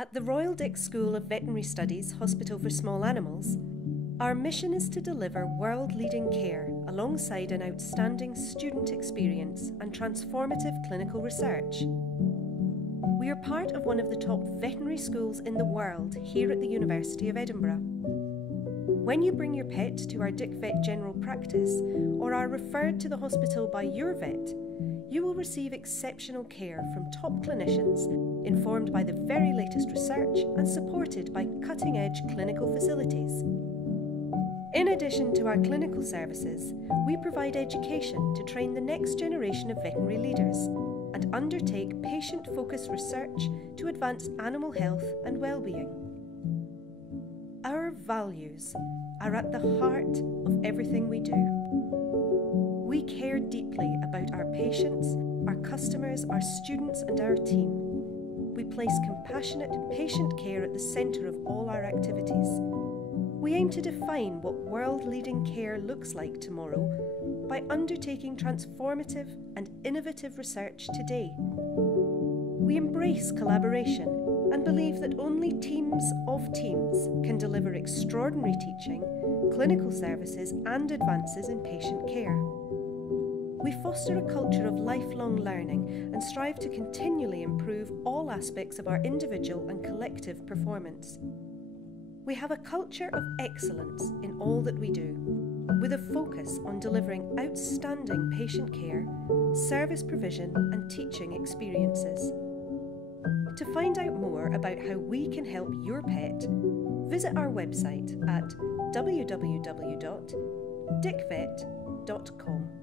At the Royal Dick School of Veterinary Studies Hospital for Small Animals, our mission is to deliver world-leading care alongside an outstanding student experience and transformative clinical research. We are part of one of the top veterinary schools in the world here at the University of Edinburgh. When you bring your pet to our Dick Vet General Practice or are referred to the hospital by your vet, you will receive exceptional care from top clinicians, informed by the very latest research and supported by cutting-edge clinical facilities. In addition to our clinical services, we provide education to train the next generation of veterinary leaders and undertake patient-focused research to advance animal health and well-being. Our values are at the heart of everything we do. We care deeply about our patients, our customers, our students and our team. We place compassionate patient care at the centre of all our activities. We aim to define what world-leading care looks like tomorrow by undertaking transformative and innovative research today. We embrace collaboration and believe that only teams of teams can deliver extraordinary teaching, clinical services and advances in patient care. We foster a culture of lifelong learning and strive to continually improve all aspects of our individual and collective performance. We have a culture of excellence in all that we do, with a focus on delivering outstanding patient care, service provision and teaching experiences. To find out more about how we can help your pet, visit our website at www.dickvet.com.